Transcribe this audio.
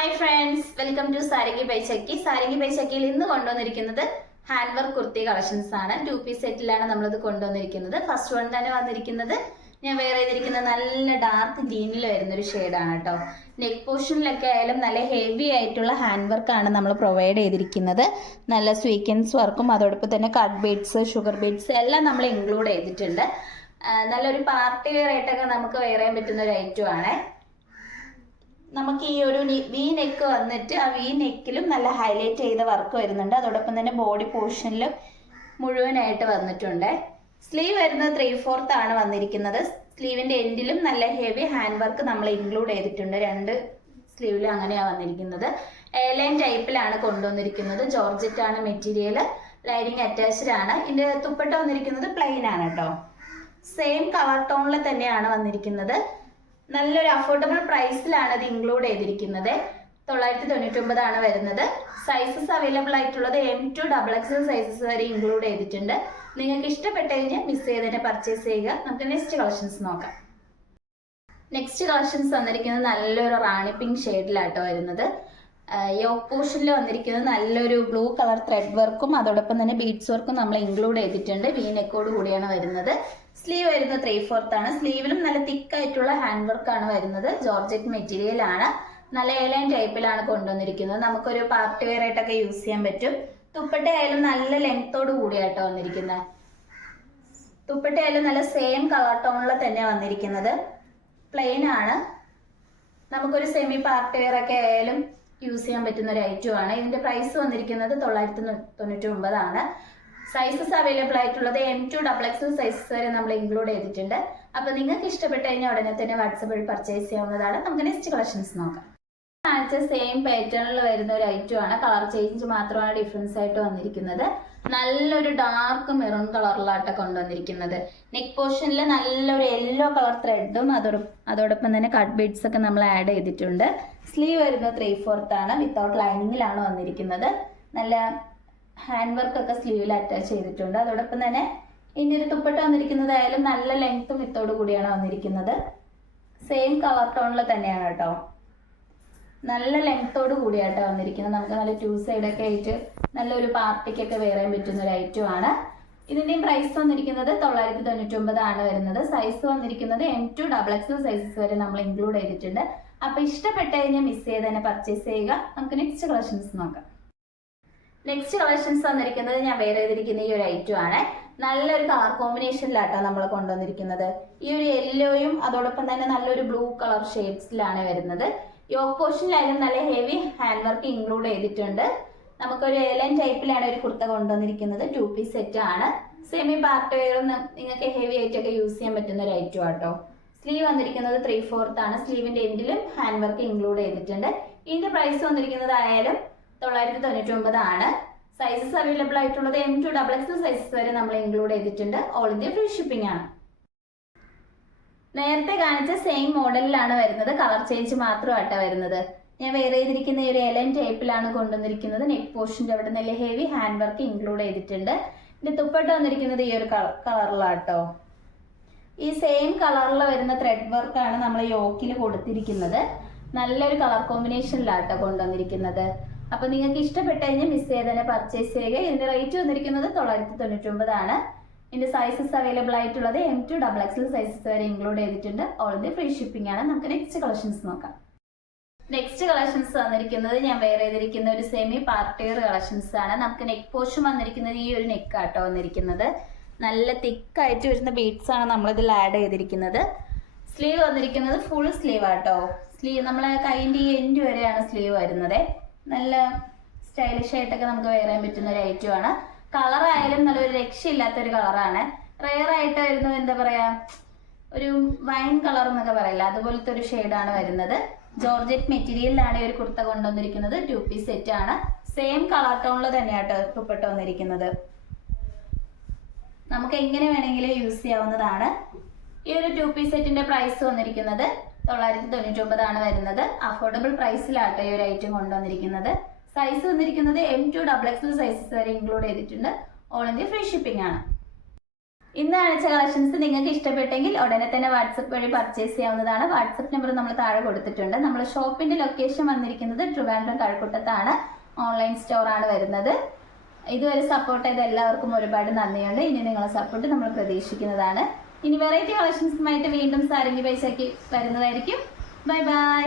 Hi friends, welcome to Sarangi by Chakki. Sarangi by ചക്കിയിൽ ഇന്ന് കൊണ്ടുവന്നിരിക്കുന്നത് ഹാൻഡ് വർക്ക് കുർത്തി കളക്ഷൻസ് ആണ്. 2 പീസ് സെറ്റിലാണ് നമ്മളിത് കൊണ്ടുവന്നിരിക്കുന്നത്. ഫസ്റ്റ് വൺ തന്നെ വന്നിരിക്കുന്നത് ഞാൻ വെയർ ചെയ്തിരിക്കുന്നത് നല്ല ഡാർക്ക് ഗ്രീനിൽ വരുന്നൊരു ഷെയ്ഡാണ് കേട്ടോ. നെക്ക് പോർഷനിലൊക്കെ ആയാലും നല്ല ഹെവി ആയിട്ടുള്ള ഹാൻഡ് വർക്കാണ് നമ്മൾ പ്രൊവൈഡ് ചെയ്തിരിക്കുന്നത്. നല്ല സ്വീക്വൻസ് വർക്കും അതോടൊപ്പം തന്നെ കട്ട് ബീഡ്സ്, ഷുഗർ ബീഡ്സ് എല്ലാം നമ്മൾ ഇൻക്ലൂഡ് ചെയ്തിട്ടുണ്ട്. നല്ലൊരു പാർട്ടി വെയർ ആയിട്ടൊക്കെ നമുക്ക് വെയർ ചെയ്യാൻ പറ്റുന്ന ഒരു ഐറ്റം ആണ്. നമുക്ക് ഈ ഒരു വി നെക്ക് വന്നിട്ട് ആ വി നെക്കിലും നല്ല ഹൈലൈറ്റ് ചെയ്ത വർക്ക് വരുന്നുണ്ട്. അതോടൊപ്പം തന്നെ ബോഡി പോർഷനിലും മുഴുവനായിട്ട് വന്നിട്ടുണ്ട്. സ്ലീവ് വരുന്നത് 3/4 ആണ് വന്നിരിക്കുന്നത്. സ്ലീവിന്റെ എൻഡിലും നല്ല ഹെവി ഹാൻഡ് വർക്ക് നമ്മൾ ഇൻക്ലൂഡ് ചെയ്തിട്ടുണ്ട്. 2 സ്ലീവിലും അങ്ങനെയാണ് വന്നിരിക്കുന്നത്. എയർലൈൻ ടൈപ്പിലാണ് കൊണ്ടുവന്നിരിക്കുന്നത്. ജോർജറ്റ് ആണ് മെറ്റീരിയൽ. ലൈനിങ് അറ്റാച്ച്ഡ് ആണ്. ഇതിന്റെ തുപ്പട്ട വന്നിരിക്കുന്നത് പ്ലെയിൻ ആണ് കേട്ടോ. സെയിം കളർ ടോണിൽ തന്നെയാണ് വന്നിരിക്കുന്നത്. നല്ലൊരു അഫോർഡബിൾ പ്രൈസിലാണ് ഇത് ഇൻക്ലൂഡ് ചെയ്തിരിക്കുന്നത്. 999 ആണ് വരുന്നത്. സൈസസ് അവൈലബിൾ ആയിട്ടുള്ളത് M2 XXL സൈസസ് വരെ ഇൻക്ലൂഡ് ചെയ്തിട്ടുണ്ട്. നിങ്ങൾക്ക് ഇഷ്ടപ്പെട്ട് കഴിഞ്ഞാൽ മിസ് ചെയ്ത് തന്നെ പർച്ചേസ് ചെയ്യുക. നമുക്ക് നെക്സ്റ്റ് കളക്ഷൻസ് നോക്കാം. നെക്സ്റ്റ് കളക്ഷൻസ് വന്നിരിക്കുന്നത് നല്ലൊരു റാണി പിങ്ക് ഷെയ്ഡിലാട്ടോ വരുന്നത്. യോക്ക് പോർഷനിൽ വന്നിരിക്കുന്നത് നല്ലൊരു ബ്ലൂ കളർ ത്രെഡ് വർക്കും അതോടൊപ്പം തന്നെ ബീഡ്സ് വർക്കും നമ്മൾ ഇൻക്ലൂഡ് ചെയ്തിട്ടുണ്ട്. വി നെക്കോട് കൂടിയാണ് വരുന്നത്. സ്ലീവ് വരുന്നത് 3/4 ആണ്. സ്ലീവിലും നല്ല തിക്കായിട്ടുള്ള ഹാൻഡ് വർക്ക് ആണ് വരുന്നത്. ജോർജറ്റ് മെറ്റീരിയൽ ആണ്. നല്ല എയർലൈൻ ടൈപ്പിലാണ് കൊണ്ടുവന്നിരിക്കുന്നത്. നമുക്കൊരു പാർട്ടി വെയർ ആയിട്ടൊക്കെ യൂസ് ചെയ്യാൻ പറ്റും. തുപ്പട്ട ആയാലും നല്ല ലെങ്ത്തോട് കൂടിയാട്ടോ വന്നിരിക്കുന്നത്. തുപ്പട്ട ആയാലും നല്ല സെയിം കളർ ടോണിൽ തന്നെ വന്നിരിക്കുന്നത്. പ്ലെയിൻ ആണ്. നമുക്കൊരു സെമി പാർട്ടി വെയർ ഒക്കെ ആയാലും യൂസ് ചെയ്യാൻ പറ്റുന്ന ഒരു ഐറ്റം ആണ്. ഇതിന്റെ പ്രൈസ് വന്നിരിക്കുന്നത് 999 ആണ്. സൈസസ് അവൈലബിൾ ആയിട്ടുള്ളത് M2 XXL സൈസസ് വരെ നമ്മൾ ഇൻക്ലൂഡ് ചെയ്തിട്ടുണ്ട്. അപ്പൊ നിങ്ങൾക്ക് ഇഷ്ടപ്പെട്ട് കഴിഞ്ഞാൽ ഉടനെ തന്നെ വാട്സാപ്പ് വഴി പർച്ചേസ് ചെയ്യാവുന്നതാണ്. നമുക്ക് നെക്സ്റ്റ് കളക്ഷൻസ് നോക്കാം. കാണിച്ച സെയിം പാറ്റേണിൽ വരുന്ന ഒരു ഐറ്റം ആണ്. കളർ ചേഞ്ച് മാത്രമാണ് ഡിഫറൻസ് ആയിട്ട് വന്നിരിക്കുന്നത്. നല്ലൊരു ഡാർക്ക് മെറൂൺ കളറിലായിട്ട് കൊണ്ടുവന്നിരിക്കുന്നത്. നെക്ക് പോർഷനിൽ നല്ലൊരു യെല്ലോ കളർ ത്രെഡും അതോടൊപ്പം തന്നെ കട്ട് ബീഡ്സ് ഒക്കെ നമ്മൾ ആഡ് ചെയ്തിട്ടുണ്ട്. സ്ലീവ് വരുന്നത് 3/4 ആണ്. വിത്തൗട്ട് ലൈനിങ്ങിലാണ് വന്നിരിക്കുന്നത്. നല്ല ഹാൻഡ് വർക്ക് ഒക്കെ സ്ലീവിൽ അറ്റാച്ച് ചെയ്തിട്ടുണ്ട്. അതോടൊപ്പം തന്നെ ഇതിൻ്റെ ഒരു തുപ്പട്ട വന്നിരിക്കുന്നതായാലും നല്ല ലെങ്ത്തും വിത്തോട് കൂടിയാണ് വന്നിരിക്കുന്നത്. സെയിം കളർ ടോണിൽ തന്നെയാണ് കേട്ടോ. നല്ല ലെങ്ത്തോട് കൂടിയായിട്ടാണ് വന്നിരിക്കുന്നത്. നമുക്ക് നല്ല 2 സൈഡൊക്കെ ആയിട്ട് നല്ലൊരു പാർട്ടിക്കൊക്കെ വെയർ ചെയ്യാൻ പറ്റുന്ന ഒരു ഐറ്റം ആണ്. ഇതിൻ്റെയും പ്രൈസ് വന്നിരിക്കുന്നത് 999 ആണ് വരുന്നത്. സൈസ് വന്നിരിക്കുന്നത് M2 XXL സൈസസ് വരെ നമ്മൾ ഇൻക്ലൂഡ് ചെയ്തിട്ടുണ്ട്. അപ്പൊ ഇഷ്ടപ്പെട്ട് കഴിഞ്ഞാൽ മിസ് ചെയ്ത് തന്നെ പർച്ചേസ് ചെയ്യുക. നമുക്ക് നെക്സ്റ്റ് കളക്ഷൻസ് നോക്കാം. നെക്സ്റ്റ് കളക്ഷൻസ് വന്നിരിക്കുന്നത് ഞാൻ വെയർ ചെയ്തിരിക്കുന്ന ഈ ഒരു ഐറ്റം ആണ്. നല്ലൊരു കളർ കോമ്പിനേഷനിലാട്ടോ നമ്മൾ കൊണ്ടുവന്നിരിക്കുന്നത്. ഈ ഒരു യെല്ലോയും അതോടൊപ്പം തന്നെ നല്ലൊരു ബ്ലൂ കളർ ഷെയ്ഡ്സിലാണ് വരുന്നത്. യോക്ക് പോർഷനിലായാലും നല്ല ഹെവി ഹാൻഡ് വർക്ക് ഇൻക്ലൂഡ് ചെയ്തിട്ടുണ്ട്. നമുക്കൊരു എയർലൈൻ ടൈപ്പിലാണ് ഒരു കുർത്ത കൊണ്ടുവന്നിരിക്കുന്നത്. 2 പീസ് സെറ്റ് ആണ്. സെമി പാർട്ടി വെയറും നിങ്ങൾക്ക് ഹെവി ആയിട്ടൊക്കെ യൂസ് ചെയ്യാൻ പറ്റുന്ന ഒരു ഐറ്റം ആട്ടോ. സ്ലീവ് വന്നിരിക്കുന്നത് 3/4 ആണ്. സ്ലീവിന്റെ എൻഡിലും ഹാൻഡ് വർക്ക് ഇൻക്ലൂഡ് ചെയ്തിട്ടുണ്ട്. ഇതിന്റെ പ്രൈസ് വന്നിരിക്കുന്നത് ആയാലും 999 ആണ്. സൈസസ് അവൈലബിൾ ആയിട്ടുള്ളത് M2 XXL സൈസസ് വരെ നമ്മൾ ഇൻക്ലൂഡ് ചെയ്തിട്ടുണ്ട്. ഓൾ ഇന്ത്യ ഫ്രീ ഷിപ്പിംഗ് ആണ്. നേരത്തെ കാണിച്ച സെയിം മോഡലിലാണ് വരുന്നത്. കളർ ചേഞ്ച് മാത്രമായിട്ടാണ് വരുന്നത്. ഞാൻ വെയർ ചെയ്തിരിക്കുന്ന ഒരു എലൻ ടൈപ്പിലാണ് കൊണ്ടുവന്നിരിക്കുന്നത്. നെക്ക് പോർഷൻ്റെ അവിടെ നല്ല ഹെവി ഹാൻഡ് വർക്ക് ഇൻക്ലൂഡ് ചെയ്തിട്ടുണ്ട്. ഇതിന്റെ തുപ്പട്ട വന്നിരിക്കുന്നത് ഈ ഒരു കളറിലാട്ടോ. ഈ സെയിം കളറിൽ വരുന്ന ത്രെഡ് വർക്കാണ് നമ്മൾ യോക്കിൽ കൊടുത്തിരിക്കുന്നത്. നല്ലൊരു കളർ കോമ്പിനേഷനിലാട്ടോ കൊണ്ടുവന്നിരിക്കുന്നത്. അപ്പൊ നിങ്ങൾക്ക് ഇഷ്ടപ്പെട്ട് കഴിഞ്ഞാൽ മിസ് ചെയ്ത് തന്നെ പർച്ചേസ് ചെയ്യുക. ഇതിന്റെ റേറ്റ് വന്നിരിക്കുന്നത് 999 ആണ്. ഇതിന്റെ സൈസസ് അവൈലബിൾ ആയിട്ടുള്ളത് M2 XXL സൈസസ് വരെ ഇൻക്ലൂഡ് ചെയ്തിട്ടുണ്ട്. ഓൾ ഇന്ത്യ ഫ്രീ ഷിപ്പിംഗ് ആണ്. നമുക്ക് നെക്സ്റ്റ് കളക്ഷൻസ് നോക്കാം. നെക്സ്റ്റ് കളക്ഷൻസ് വന്നിരിക്കുന്നത് ഞാൻ വെയർ ചെയ്തിരിക്കുന്ന ഒരു സെമി പാർട്ടി വെയർ കളക്ഷൻസ് ആണ്. നമുക്ക് നെക്ക് പോർഷൻ വന്നിരിക്കുന്നത് ഈ ഒരു നെക്ക് ആട്ടോ വന്നിരിക്കുന്നത്. നല്ല തിക്കായിട്ട് വരുന്ന ബീഡ്സ് ആണ് നമ്മളിതിൽ ആഡ് ചെയ്തിരിക്കുന്നത്. സ്ലീവ് വന്നിരിക്കുന്നത് ഫുൾ സ്ലീവ് ആട്ടോ. സ്ലീവ് നമ്മളെ കൈൻ്റെ ഈ എൻഡ് വരെയാണ് സ്ലീവ് വരുന്നത്. നല്ല സ്റ്റൈലിഷ് ആയിട്ടൊക്കെ നമുക്ക് വെയർ ചെയ്യാൻ പറ്റുന്ന ഒരു ഐറ്റം ആണ്. കളർ ആയാലും നല്ലൊരു രക്ഷയില്ലാത്തൊരു കളറാണ്. റെയർ ആയിട്ട് വരുന്നത് എന്താ പറയാ, ഒരു വൈൻ കളർ എന്നൊക്കെ പറയില്ല, അതുപോലത്തെ ഒരു ഷെയ്ഡാണ് വരുന്നത്. ജോർജറ്റ് മെറ്റീരിയലിലാണ് ഈ ഒരു കുർത്ത കൊണ്ടുവന്നിരിക്കുന്നത്. 2 പീസ് സെറ്റ് ആണ്. സെയിം കളർ ടോണിൽ തന്നെയാട്ടോ തുപ്പട്ട വന്നിരിക്കുന്നത്. നമുക്ക് എങ്ങനെ വേണമെങ്കിലും യൂസ് ചെയ്യാവുന്നതാണ്. ഈ ഒരു 2 പീസ് സെറ്റിന്റെ പ്രൈസ് വന്നിരിക്കുന്നത് 999 ആണ് വരുന്നത്. അഫോർഡബിൾ പ്രൈസിലാട്ടോ ഈ ഒരു ഐറ്റം കൊണ്ടുവന്നിരിക്കുന്നത്. സൈസ് വന്നിരിക്കുന്നത് M2 XXL സൈസസ് വരെ ഇൻക്ലൂഡ് ചെയ്തിട്ടുണ്ട്. ഓൾ ഇന്ത്യ ഫ്രീ ഷിപ്പിംഗ് ആണ്. ഇന്ന് കാണിച്ച കളക്ഷൻസ് നിങ്ങൾക്ക് ഇഷ്ടപ്പെട്ടെങ്കിൽ ഉടനെ തന്നെ വാട്സപ്പ് വഴി പർച്ചേസ് ചെയ്യാവുന്നതാണ്. വാട്സപ്പ് നമ്പർ നമ്മൾ താഴെ കൊടുത്തിട്ടുണ്ട്. നമ്മുടെ ഷോപ്പിന്റെ ലൊക്കേഷൻ വന്നിരിക്കുന്നത് ട്രിവാൻഡ്രം കഴക്കൂട്ടത്താണ്. ഓൺലൈൻ സ്റ്റോർ ആണ് വരുന്നത്. ഇതുവരെ സപ്പോർട്ട് ചെയ്ത എല്ലാവർക്കും ഒരുപാട് നന്ദിയുണ്ട്. ഇനി നിങ്ങളെ സപ്പോർട്ട് നമ്മൾ പ്രതീക്ഷിക്കുന്നതാണ്. ഇനി വെറൈറ്റി കളക്ഷൻസുമായിട്ട് വീണ്ടും സാരംഗി ബൈ ശക്കി വരുന്നതായിരിക്കും. Bye bye.